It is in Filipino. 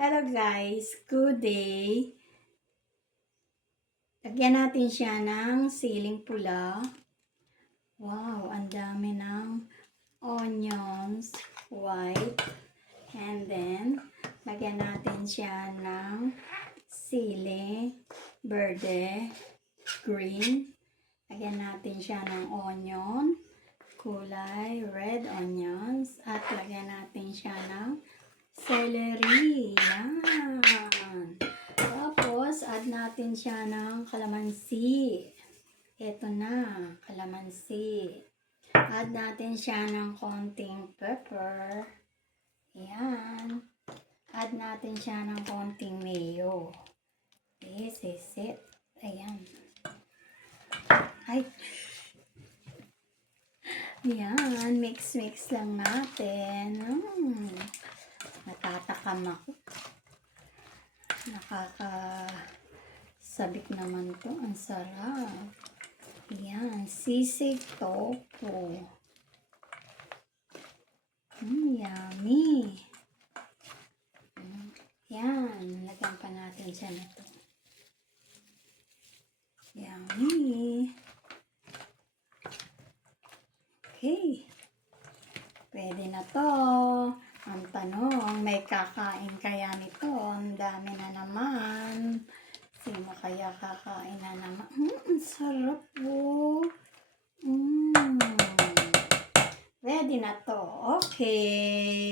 Hello guys, good day. Lagyan natin siya ng siling pula. Wow, ang dami ng onions, white. And then, lagyan natin siya ng sili, verde, green. Lagyan natin siya ng onion, kulay, red onions. At lagyan natin siya ng celery. Yan. Tapos, add natin siya ng kalamansi. Ito na, kalamansi. Add natin siya ng konting pepper. Yan. Add natin siya ng konting mayo. This is it. Ayan. Ay. Yan. Mix lang natin. Natatakam ako. Nakakasabik naman to. Ang sarap. Yan. Sisig tofu. Yummy. Yan. Lagyan pa natin siya nito. Yummy. Okay. Pwede na to. Ang tanong, may kakain kaya nito? Ang dami na naman. Sino kaya kakain na naman? Ang sarap po. Ready na to. Okay.